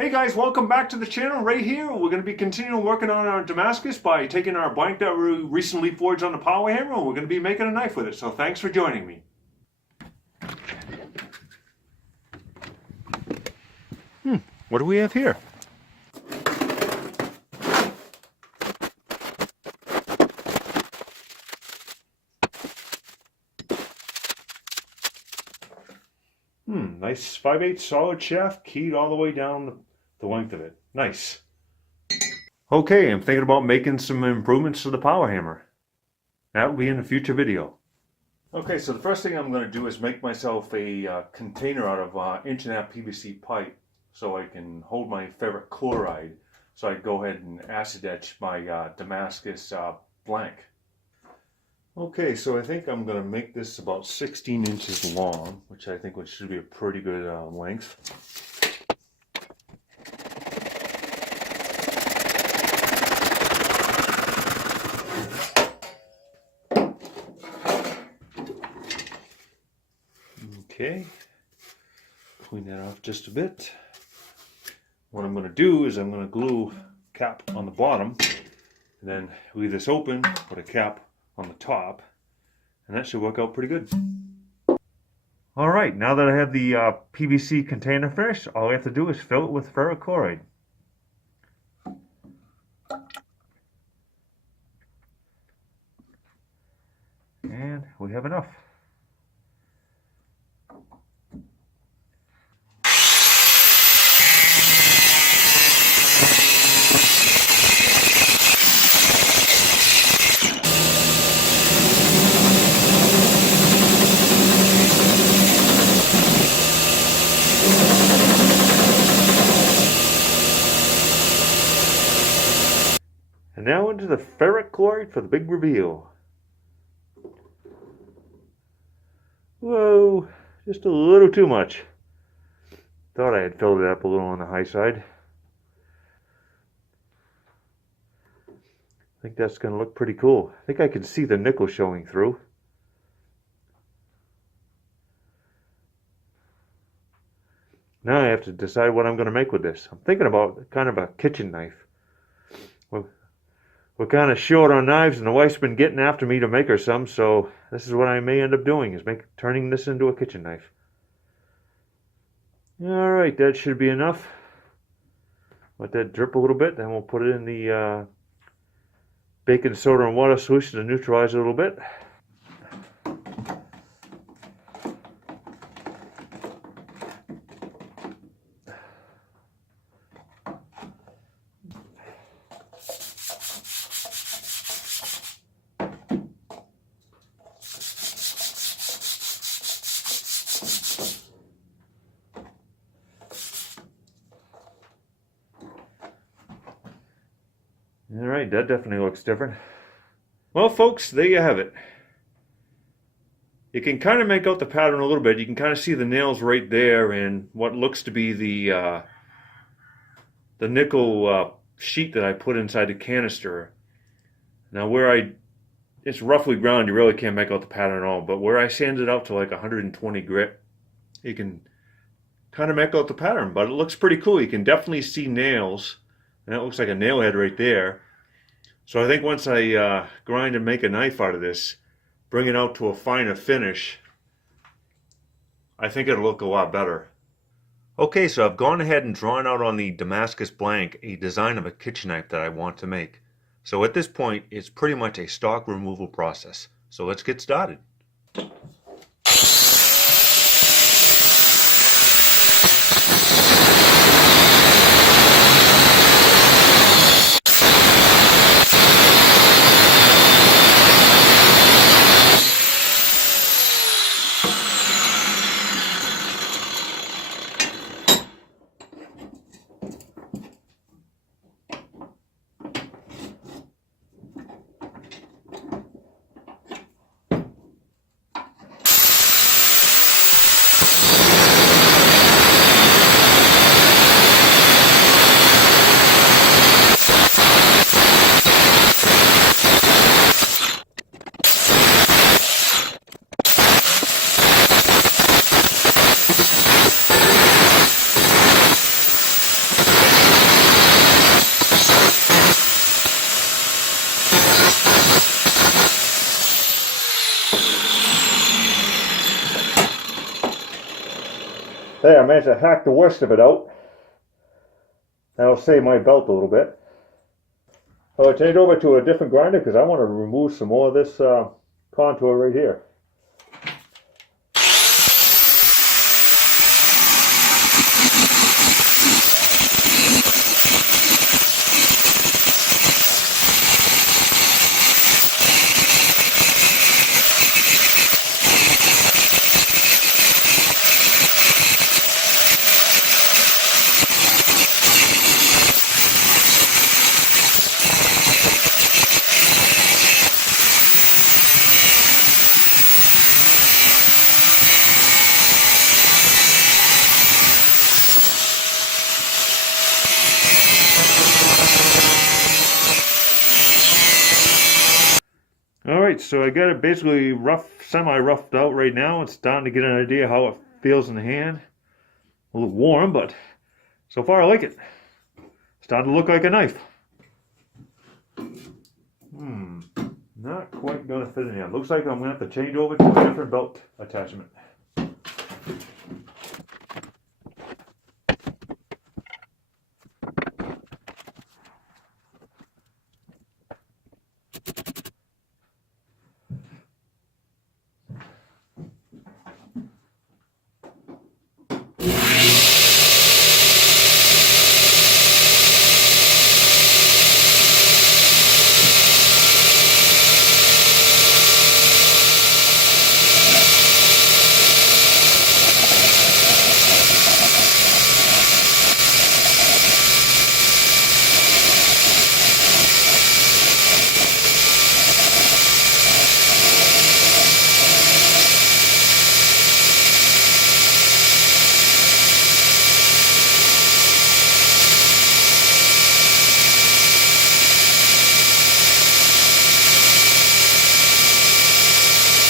Hey guys, welcome back to the channel. Right here, we're going to be continuing working on our Damascus by taking our blank that we recently forged on the power hammer, and we're going to be making a knife with it. So thanks for joining me. What do we have here? Nice 5/8 solid shaft, keyed all the way down the length of it. Nice. Okay, I'm thinking about making some improvements to the power hammer. That will be in a future video. Okay, so the first thing I'm going to do is make myself a container out of 1.5" PVC pipe so I can hold my ferric chloride. So I go ahead and acid etch my Damascus blank. Okay, so I think I'm going to make this about 16 inches long, which I think should be a pretty good length. Okay, clean that off just a bit. What I'm going to do is I'm going to glue a cap on the bottom, and then leave this open, put a cap on the top, and that should work out pretty good. Alright, now that I have the PVC container finished, all I have to do is fill it with ferric chloride. And we have enough. And now into the ferric chloride for the big reveal. Whoa, just a little too much. Thought I had filled it up a little on the high side. I think that's going to look pretty cool. I think I can see the nickel showing through. Now I have to decide what I'm going to make with this. I'm thinking about kind of a kitchen knife. We're kind of short on knives, and the wife's been getting after me to make her some, so this is what I may end up doing, is turning this into a kitchen knife. Alright, that should be enough. Let that drip a little bit, then we'll put it in the baking soda and water solution to neutralize it a little bit. Alright, that definitely looks different. Well folks, there you have it. You can kind of make out the pattern a little bit. You can kind of see the nails right there and what looks to be the nickel sheet that I put inside the canister. Now where it's roughly ground, you really can't make out the pattern at all, but where I sanded out to like 120 grit, you can kind of make out the pattern, but it looks pretty cool. You can definitely see nails. And that looks like a nail head right there. So I think once I grind and make a knife out of this, bring it out to a finer finish, I think it'll look a lot better. Okay, so I've gone ahead and drawn out on the Damascus blank a design of a kitchen knife that I want to make. So at this point, it's pretty much a stock removal process. So let's get started. There, I managed to hack the worst of it out. That'll save my belt a little bit. I'll change over to a different grinder because I want to remove some more of this contour right here. Alright, so I got it basically semi-roughed out right now. It's starting to get an idea how it feels in the hand. A little warm, but so far I like it. Starting to look like a knife. Not quite going to fit in here. Looks like I'm going to have to change over to a different belt attachment.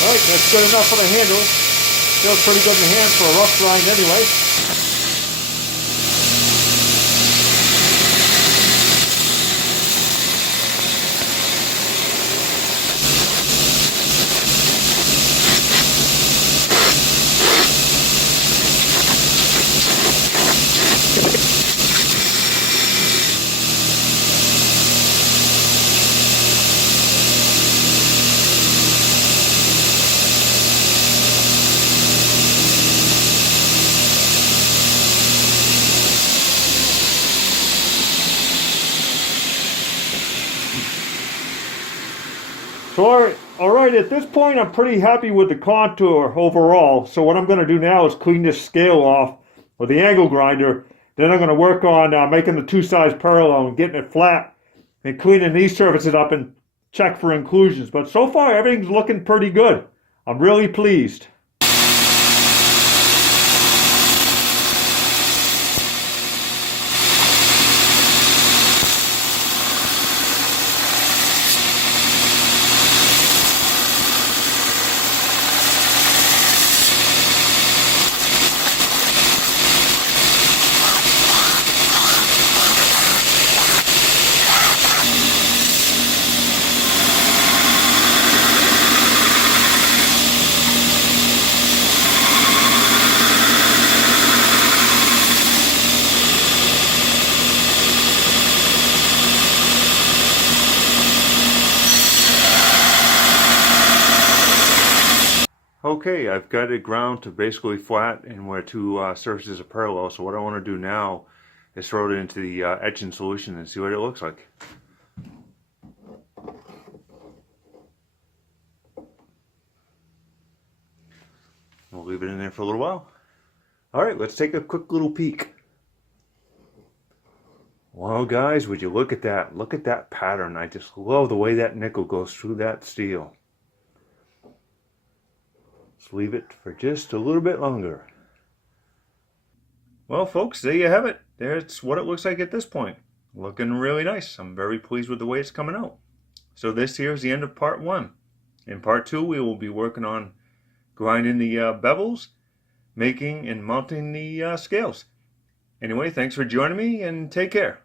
Alright, that's good enough for the handle. Feels pretty good in the hand for a rough grind anyway. So alright, at this point I'm pretty happy with the contour overall. So what I'm going to do now is clean this scale off with the angle grinder. Then I'm going to work on making the two sides parallel and getting it flat and cleaning these surfaces up and check for inclusions. But so far everything's looking pretty good. I'm really pleased. Okay, I've got it ground to basically flat and where two surfaces are parallel. So what I want to do now is throw it into the etching solution and see what it looks like. We'll leave it in there for a little while. Alright, let's take a quick little peek. Well guys, would you look at that? Look at that pattern. I just love the way that nickel goes through that steel. Let's leave it for just a little bit longer. Well folks, there you have it. There's what it looks like at this point. Looking really nice. I'm very pleased with the way it's coming out. So this here is the end of part 1. In part 2 we will be working on grinding the bevels, making and mounting the scales. Anyway, thanks for joining me and take care.